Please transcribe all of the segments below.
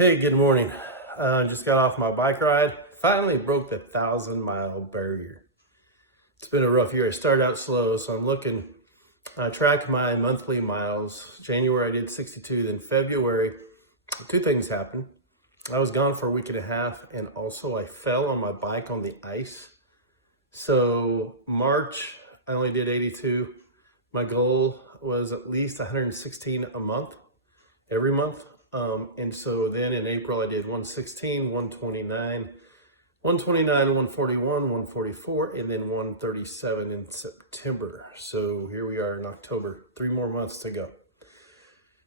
Hey, good morning. Just got off my bike ride. Finally broke the 1,000-mile barrier. It's been a rough year. I started out slow, so I'm looking, track my monthly miles. January I did 62, then February, two things happened. I was gone for a week and a half, and also I fell on my bike on the ice. So March, I only did 82. My goal was at least 116 a month, every month. And so then in April, I did 116, 129, 141, 144, and then 137 in September. So here we are in October, 3 more months to go.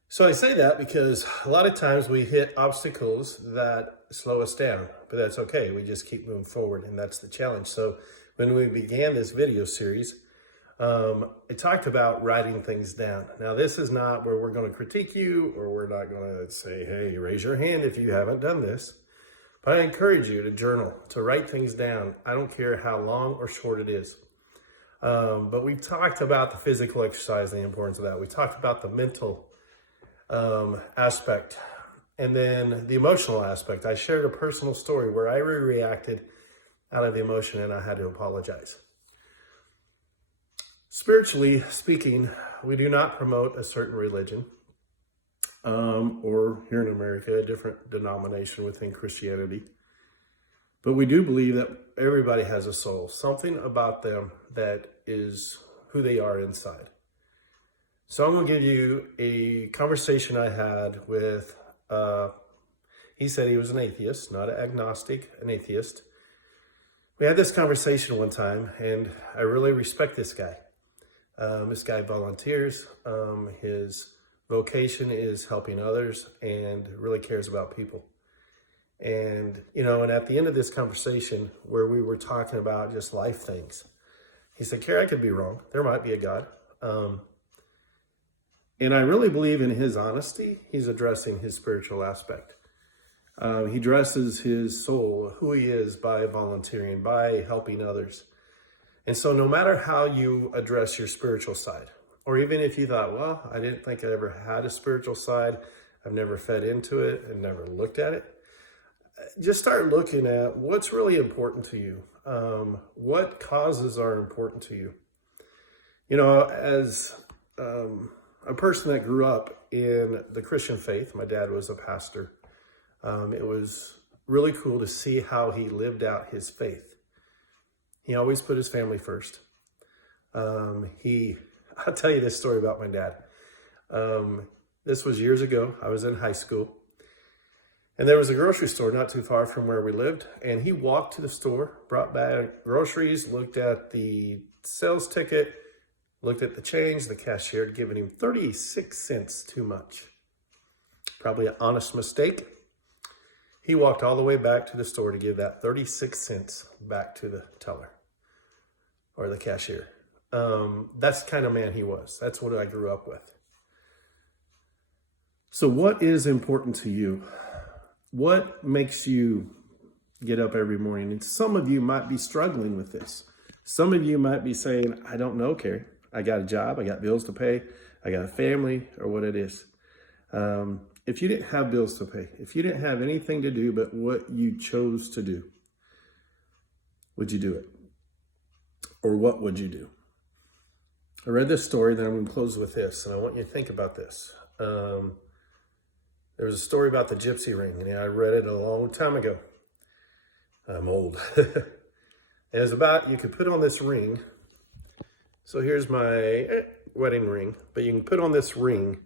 So I say that because a lot of times we hit obstacles that slow us down, but that's okay. We just keep moving forward, and that's the challenge. So when we began this video series, it talked about writing things down. Now, this is not where we're going to critique you, or we're not going to say, hey, raise your hand if you haven't done this. But I encourage you to journal, to write things down. I don't care how long or short it is. But we talked about the physical exercise and the importance of that. We talked about the mental aspect, and then the emotional aspect. I shared a personal story where I reacted out of the emotion and I had to apologize. Spiritually speaking, we do not promote a certain religion, or here in America, a different denomination within Christianity. But we do believe that everybody has a soul, something about them that is who they are inside. So I'm going to give you a conversation I had with, he said he was an atheist, not an agnostic, an atheist. We had this conversation one time, and I really respect this guy. This guy volunteers. His vocation is helping others and really cares about people. And, and at the end of this conversation where we were talking about just life things, he said, Kerry, I could be wrong. There might be a God. And I really believe in his honesty. He's addressing his spiritual aspect. He dresses his soul, who he is, by volunteering, by helping others. And so no matter how you address your spiritual side, or even if you thought, well, I didn't think I ever had a spiritual side, I've never fed into it and never looked at it, just start looking at what's really important to you. What causes are important to you. As a person that grew up in the Christian faith, my dad was a pastor. It was really cool to see how he lived out his faith. He always put his family first. I'll tell you this story about my dad. This was years ago. I was in high school. And there was a grocery store not too far from where we lived. And he walked to the store, brought back groceries, looked at the sales ticket, looked at the change. The cashier had given him 36 cents too much. Probably an honest mistake. He walked all the way back to the store to give that 36 cents back to the teller or the cashier. That's the kind of man he was. That's what I grew up with. So what is important to you? What makes you get up every morning? And some of you might be struggling with this. Some of you might be saying, I don't know, Kerry. I got a job, I got bills to pay, I got a family, or what it is. If you didn't have bills to pay, if you didn't have anything to do but what you chose to do, would you do it? Or what would you do? I read this story, then I'm going to close with this, and I want you to think about this. There was a story about the gypsy ring, and I read it a long time ago. I'm old. And it's about, you could put on this ring. So here's my wedding ring, but you can put on this ring,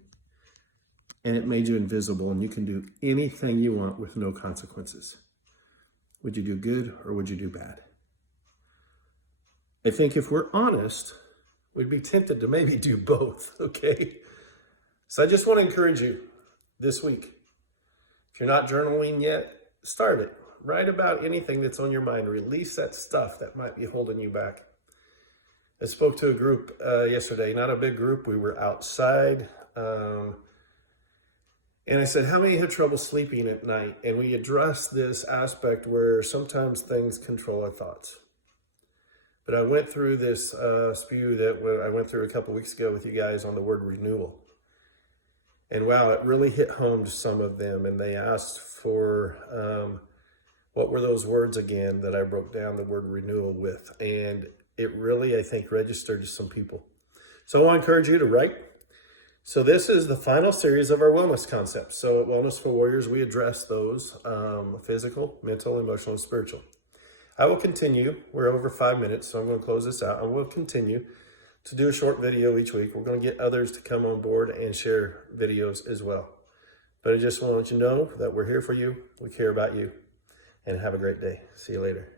and it made you invisible, and you can do anything you want with no consequences. Would you do good or would you do bad? I think if we're honest, we'd be tempted to maybe do both, okay? So I just want to encourage you this week. If you're not journaling yet, start it. Write about anything that's on your mind. Release that stuff that might be holding you back. I spoke to a group yesterday, not a big group. We were outside. And I said, how many have trouble sleeping at night? And we addressed this aspect where sometimes things control our thoughts. But I went through this spew that I went through a couple weeks ago with you guys on the word renewal. And wow, it really hit home to some of them. And they asked for, what were those words again that I broke down the word renewal with? And it really, I think, registered to some people. So I want to encourage you to write. So this is the final series of our wellness concepts. So at Wellness for Warriors, we address those physical, mental, emotional, and spiritual. I will continue. We're over 5 minutes, so I'm going to close this out. I will continue to do a short video each week. We're going to get others to come on board and share videos as well. But I just want to let you know that we're here for you. We care about you. And have a great day. See you later.